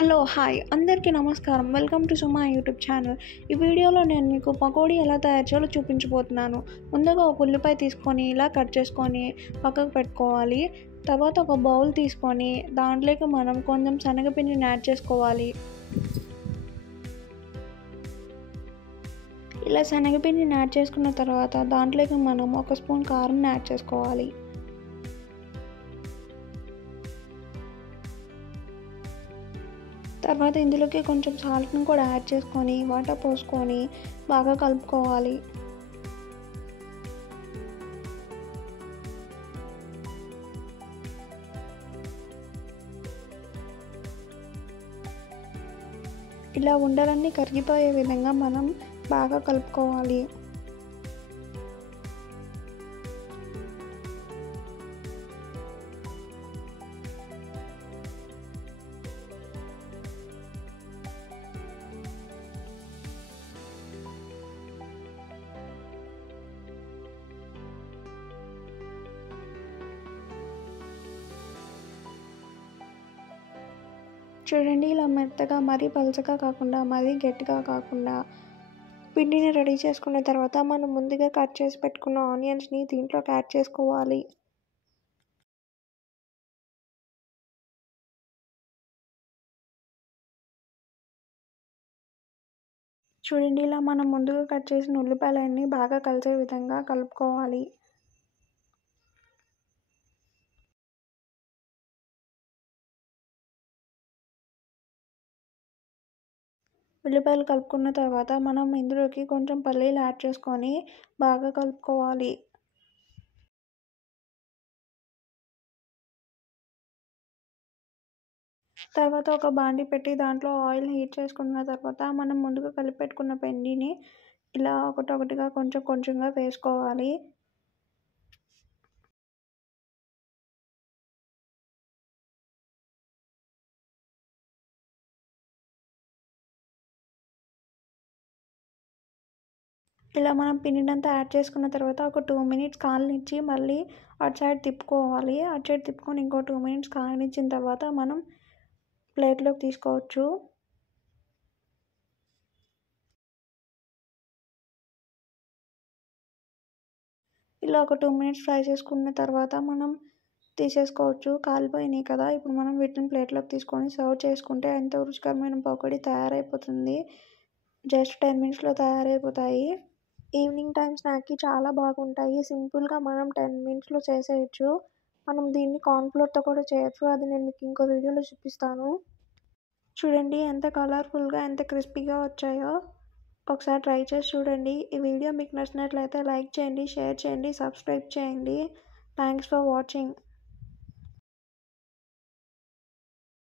Hello hi అందరికీ నమస్కారం. Welcome to Suma YouTube channel. ఈ వీడియోలో నేను మీకు పకోడీ ఎలా తయారు చేయాలో చూపించబోతున్నాను. ముందుగా ఒక ఉల్లిపాయ తీసుకొని ఇలా కట్ చేసుకొని పక్కకు పెట్టుకోవాలి. తర్వాత ఒక బౌల్ తీసుకొని దాంట్లోకి మనం కొంచెం శనగపిండిని యాడ్ చేసుకోవాలి. ఇలా శనగపిండిని యాడ్ చేసుకున్న తర్వాత దాంట్లోకి మనం ఒక స్పూన్ కారం యాడ్ చేసుకోవాలి. తర్వాత ఇందులోకి కొంచెం సాల్ట్ని కూడా యాడ్ చేసుకొని వాటర్ పోసుకొని బాగా కలుపుకోవాలి. ఇలా ఉండలన్నీ కరిగిపోయే విధంగా మనం బాగా కలుపుకోవాలి. చూడండి, ఇలా మెత్తగా మరీ పలుచగా కాకుండా మరీ గట్టిగా కాకుండా పిండిని రెడీ చేసుకున్న తర్వాత మనం ముందుగా కట్ చేసి పెట్టుకున్న ఆనియన్స్ని దీంట్లోకి యాడ్ చేసుకోవాలి. చూడండి, ఇలా మనం ముందుగా కట్ చేసిన ఉల్లిపాయలన్నీ బాగా కలిసే విధంగా కలుపుకోవాలి. ఉల్లిపాయలు కలుపుకున్న తర్వాత మనం ఇందులోకి కొంచెం పల్లీలు యాడ్ చేసుకొని బాగా కలుపుకోవాలి. తర్వాత ఒక బాండీ పెట్టి దాంట్లో ఆయిల్ హీట్ చేసుకున్న తర్వాత మనం ముందుగా కలిపి పెట్టుకున్న పిండిని ఇలా ఒకటొకటిగా కొంచెం కొంచెంగా వేసుకోవాలి. ఇలా మనం పిండినంతా యాడ్ చేసుకున్న తర్వాత ఒక 2 మినిట్స్ కాగనిచ్చి మళ్ళీ అటు సైడ్ తిప్పుకోవాలి. అటు సైడ్ తిప్పుకొని ఇంకో 2 మినిట్స్ కాగనిచ్చిన తర్వాత మనం ప్లేట్లోకి తీసుకోవచ్చు. ఇలా ఒక 2 మినిట్స్ ఫ్రై చేసుకున్న తర్వాత మనం తీసేసుకోవచ్చు. కాలిపోయినాయి కదా, ఇప్పుడు మనం వీటిని ప్లేట్లోకి తీసుకొని సర్వ్ చేసుకుంటే ఎంతో రుచికరమైన పకోడీ తయారైపోతుంది. జస్ట్ 10 మినిట్స్లో తయారైపోతాయి. ఈవినింగ్ టైం స్నాక్కి చాలా బాగుంటాయి. సింపుల్గా మనం 10 మినిట్స్లో చేసేయచ్చు. మనం దీన్ని కార్న్‌ఫ్లోర్తో కూడా చేయొచ్చు. అది నేను మీకు ఇంకో వీడియోలో చూపిస్తాను. చూడండి, ఎంత కలర్ఫుల్గా ఎంత క్రిస్పీగా వచ్చాయో. ఒకసారి ట్రై చేసి చూడండి. ఈ వీడియో మీకు నచ్చినట్లయితే లైక్ చేయండి, షేర్ చేయండి, సబ్స్క్రైబ్ చేయండి. Thanks for watching.